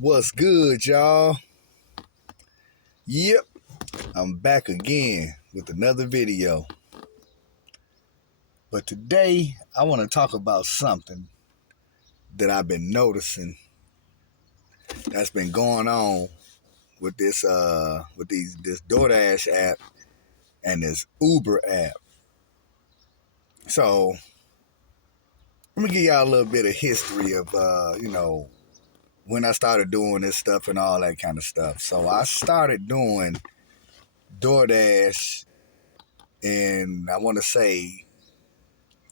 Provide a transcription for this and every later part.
What's good, y'all? Yep, I'm back again with another video. But today, I want to talk about something that I've been noticing that's been going on with this DoorDash app and this Uber app. So, let me give y'all a little bit of history of when I started doing this stuff and all that kind of stuff. So, I started doing DoorDash in, I want to say,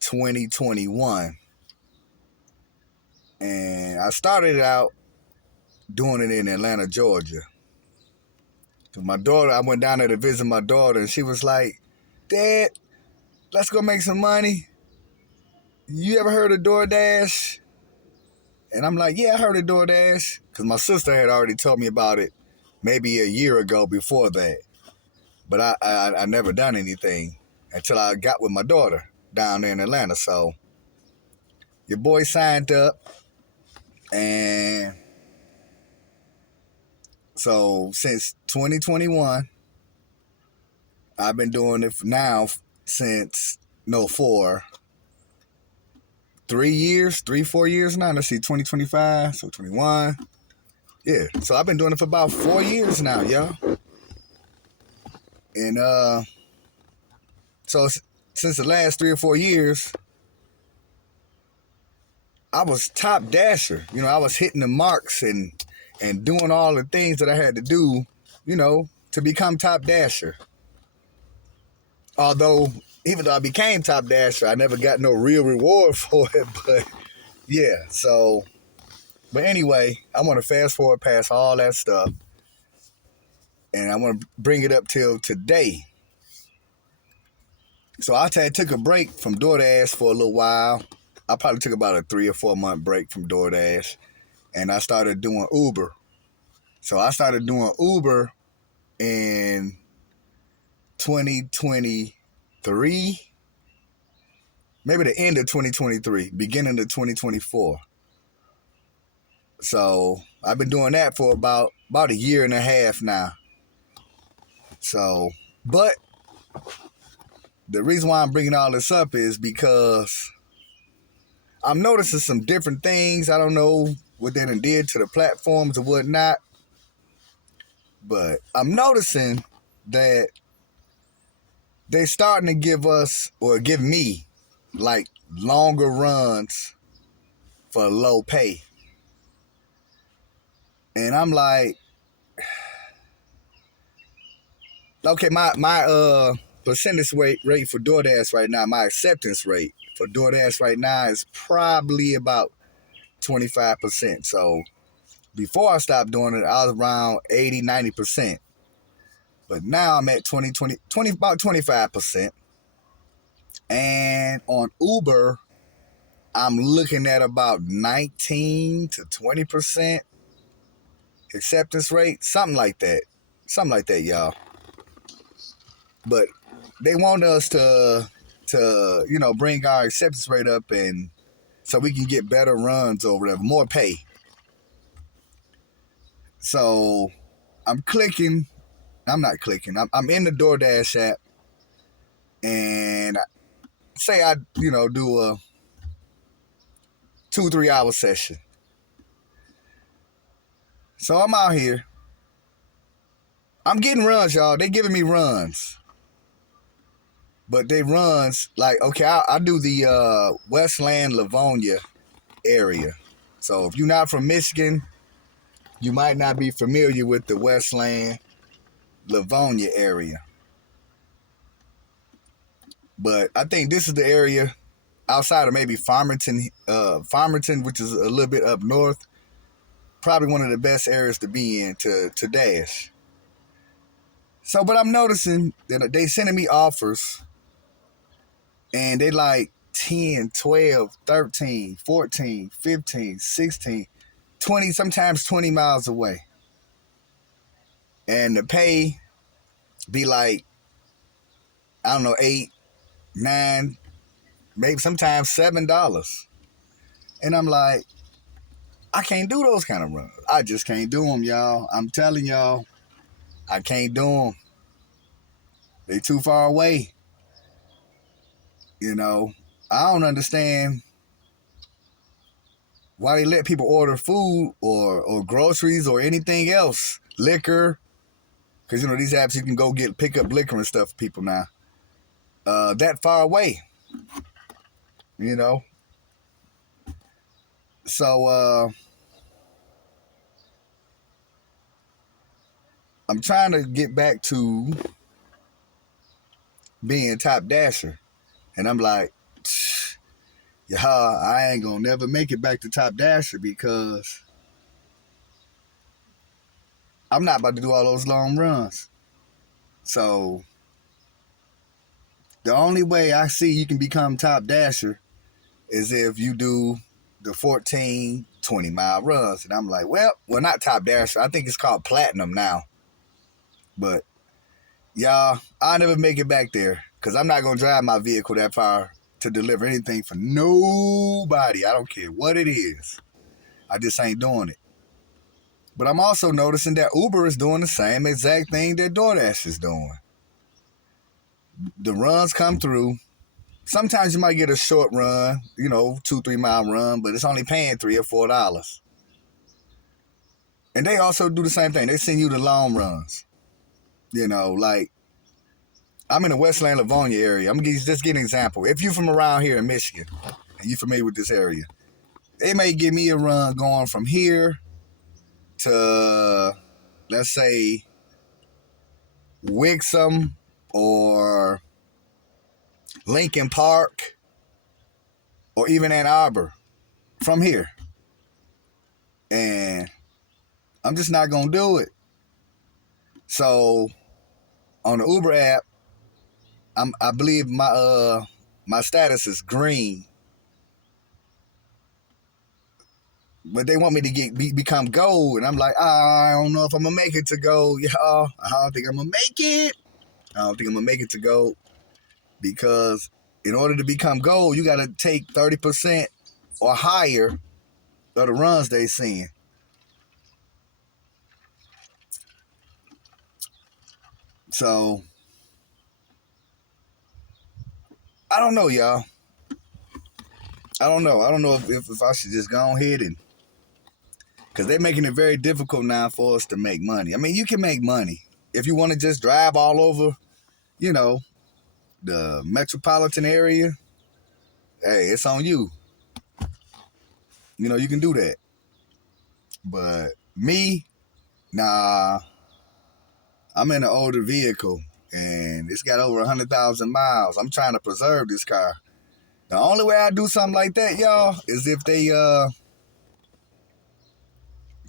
2021, and I started out doing it in Atlanta, Georgia. Cause my daughter, I went down there to visit my daughter, and she was like, "Dad, let's go make some money. You ever heard of DoorDash?" And I'm like, "Yeah, I heard of DoorDash," because my sister had already told me about it maybe a year ago before that, but I never done anything until I got with my daughter down there in Atlanta. So your boy signed up. And so since 2021, I've been doing it for 4 years now. Let's see, 2025, so 21. Yeah, so I've been doing it for about 4 years now, y'all. And so since the last 3 or 4 years, I was top dasher. I was hitting the marks and doing all the things that I had to do, to become top dasher. Although, even though I became top dasher, I never got no real reward for it. But yeah, but anyway, I want to fast forward past all that stuff, and I want to bring it up till today. So I took a break from DoorDash for a little while. I probably took about a 3 or 4 month break from DoorDash, and I started doing Uber. So I started doing Uber in 2023, maybe the end of 2023, beginning of 2024. So I've been doing that for about a year and a half now. So, but the reason why I'm bringing all this up is because I'm noticing some different things. I don't know what they done did to the platforms or whatnot, but I'm noticing that they starting to give us, or give me, like longer runs for low pay. And I'm like, okay, my percentage rate for DoorDash right now, my acceptance rate for DoorDash right now is probably about 25%. So before I stopped doing it, I was around 80, 90%. But now I'm at 20, about 25%. And on Uber, I'm looking at about 19 to 20% acceptance rate. Something like that, y'all. But they want us to bring our acceptance rate up, and so we can get better runs or whatever, more pay. So I'm not clicking. I'm in the DoorDash app, and say I do a 2-3 hour session. So I'm out here. I'm getting runs, y'all. They giving me runs. But they runs like, okay, I do the Westland, Livonia area. So if you're not from Michigan, you might not be familiar with the Westland, Livonia area. But I think this is the area outside of maybe Farmington, which is a little bit up north. Probably one of the best areas to be in to dash. So, but I'm noticing that they sending me offers, and they like 10, 12, 13, 14, 15, 16, 20, sometimes 20 miles away. And the pay be like, I don't know, 8, 9, maybe sometimes $7. And I'm like, I can't do those kind of runs. I just can't do them, y'all. I'm telling y'all, I can't do them. They too far away. You know, I don't understand why they let people order food or groceries or anything else, liquor, because you know these apps you can go pick up liquor and stuff for people now. That far away, you know. So I'm trying to get back to being top dasher, and I'm like, yeah, I ain't gonna never make it back to top dasher because I'm not about to do all those long runs. So the only way I see you can become top dasher is if you do the 14, 20-mile runs. And I'm like, well, not top dasher. I think it's called platinum now. But y'all, I'll never make it back there because I'm not going to drive my vehicle that far to deliver anything for nobody. I don't care what it is. I just ain't doing it. But I'm also noticing that Uber is doing the same exact thing that DoorDash is doing. The runs come through. Sometimes you might get a short run, 2-3 mile run, but it's only paying $3 or $4. And they also do the same thing. They send you the long runs. Like I'm in the Westland Livonia area. I'm just give an example. If you're from around here in Michigan and you're familiar with this area, they may give me a run going from here to, let's say, Wixom or Lincoln Park or even Ann Arbor from here. And I'm just not going to do it. So on the Uber app, I believe my status is green. But they want me to become gold. And I'm like, I don't know if I'm going to make it to gold, y'all. I don't think I'm going to make it. I don't think I'm going to make it to gold. Because in order to become gold, you got to take 30% or higher of the runs they seeing. So, I don't know, y'all. I don't know. I don't know if I should just go ahead and... Because they're making it very difficult now for us to make money. I mean, you can make money. If you want to just drive all over, the metropolitan area, hey, it's on you. You can do that. But me, nah, I'm in an older vehicle, and it's got over 100,000 miles. I'm trying to preserve this car. The only way I do something like that, y'all, is if they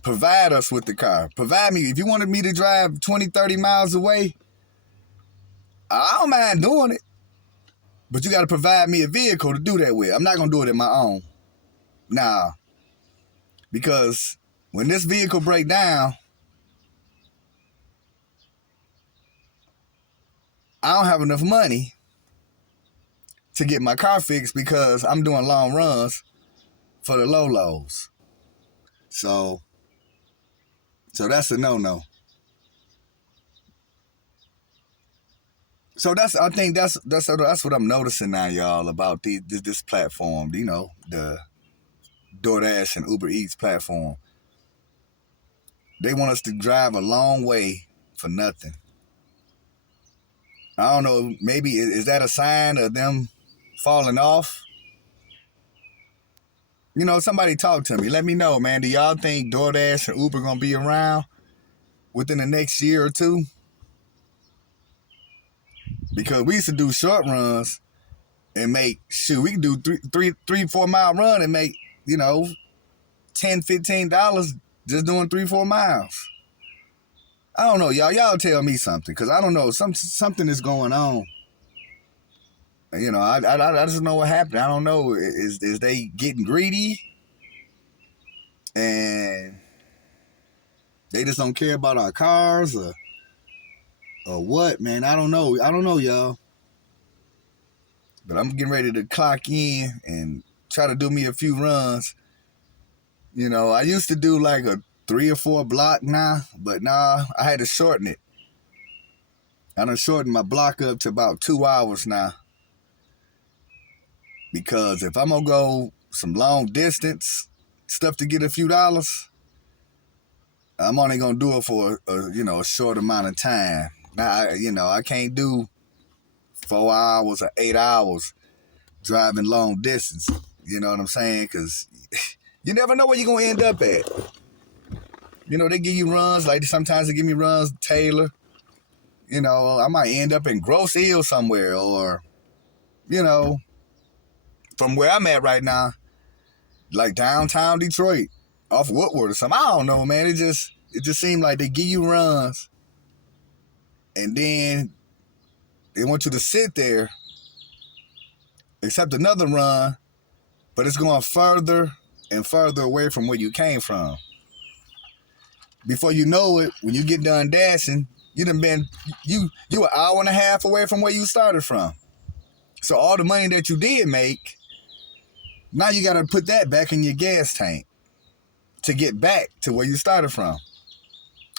provide us with the car. Provide me. If you wanted me to drive 20, 30 miles away, I don't mind doing it. But you got to provide me a vehicle to do that with. I'm not going to do it on my own. Nah. Because when this vehicle break down, I don't have enough money to get my car fixed because I'm doing long runs for the low-lows. So that's a no-no. So I think that's what I'm noticing now, y'all, about this platform, the DoorDash and Uber Eats platform. They want us to drive a long way for nothing. I don't know, maybe is that a sign of them falling off? Somebody talk to me. Let me know, man. Do y'all think DoorDash and Uber gonna be around within the next year or two? Because we used to do short runs and make, we can do 3-4 mile run and make, $10, $15 just doing 3-4 miles. I don't know, y'all. Y'all tell me something, because I don't know. Something is going on. I just don't know what happened. I don't know. Is they getting greedy? And they just don't care about our cars or what, man? I don't know. I don't know, y'all. But I'm getting ready to clock in and try to do me a few runs, I used to do like a 3 or 4 block now, but nah, I had to shorten it. I done shortened my block up to about 2 hours now. Because if I'm gonna go some long distance stuff to get a few dollars, I'm only gonna do it for a short amount of time. Now, I can't do 4 hours or 8 hours driving long distance. You know what I'm saying? Because you never know where you're gonna end up at. They give you runs, like sometimes they give me runs, Taylor. I might end up in Grosse Ile somewhere, or, from where I'm at right now, like downtown Detroit, off Woodward or something. I don't know, man. It just seemed like they give you runs, and then they want you to sit there, accept another run, but it's going further and further away from where you came from. Before you know it, when you get done dashing, you an hour and a half away from where you started from. So all the money that you did make, now you got to put that back in your gas tank to get back to where you started from.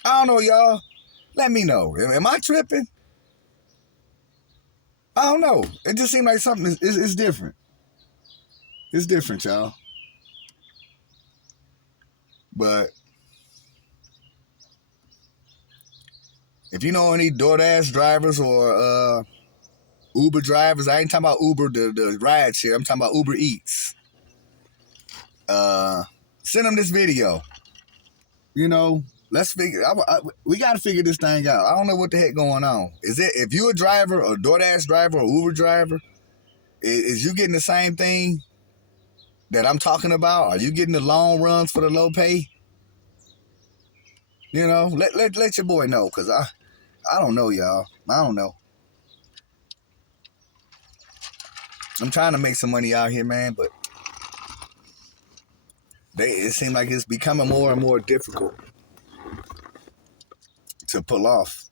I don't know, y'all. Let me know. Am I tripping? I don't know. It just seemed like something is different. It's different, y'all. But if you know any DoorDash drivers or Uber drivers, I ain't talking about Uber, the ride share. I'm talking about Uber Eats. Send them this video. Let's figure. We got to figure this thing out. I don't know what the heck going on. If you a driver, or DoorDash driver, or Uber driver, is you getting the same thing that I'm talking about? Are you getting the long runs for the low pay? Let your boy know, cause I don't know, y'all. I don't know. I'm trying to make some money out here, man, but it seems like it's becoming more and more difficult to pull off.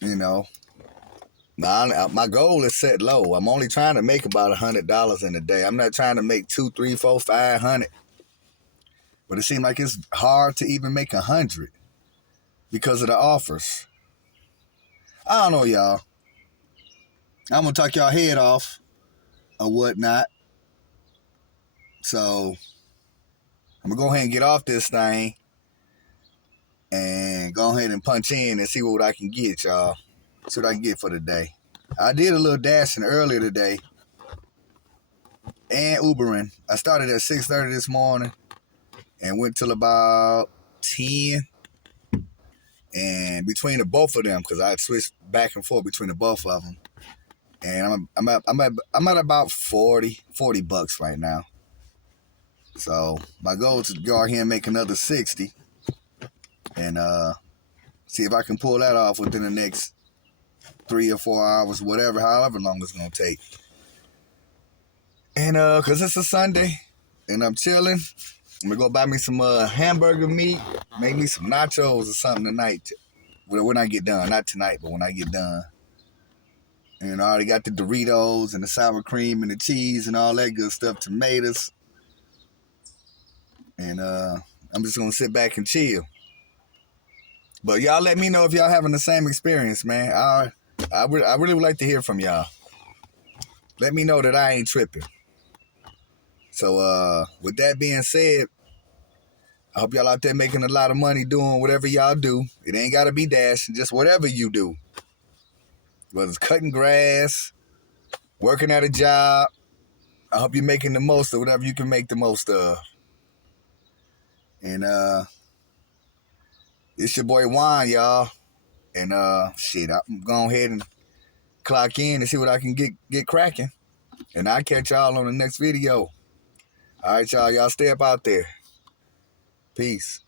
My goal is set low. I'm only trying to make about $100 in a day. I'm not trying to make 200, 300, 400, 500. But it seems like it's hard to even make 100 because of the offers. I don't know, y'all. I'm gonna talk y'all head off or whatnot. So I'm gonna go ahead and get off this thing and go ahead and punch in and see what I can get, y'all. See what I can get for the day. I did a little dashing earlier today and Ubering. I started at 6:30 this morning and went till about 10. And between the both of them, because I switched back and forth between the both of them, and I'm at about 40 bucks right now. So my goal is to go out here and make another 60, and see if I can pull that off within the next 3 or 4 hours, however long it's gonna take. And cause it's a Sunday, and I'm chilling. I'm gonna go buy me some hamburger meat, make me some nachos or something tonight. When I get done, not tonight, but when I get done. And I already got the Doritos and the sour cream and the cheese and all that good stuff, tomatoes. And I'm just gonna sit back and chill. But y'all let me know if y'all having the same experience, man. I really would like to hear from y'all. Let me know that I ain't tripping. So with that being said, I hope y'all out there making a lot of money doing whatever y'all do. It ain't gotta be dashing, just whatever you do. Whether it's cutting grass, working at a job, I hope you're making the most of whatever you can make the most of. And it's your boy Juan, y'all. And I'm going ahead and clock in and see what I can get cracking. And I'll catch y'all on the next video. All right, y'all. Y'all stay up out there. Peace.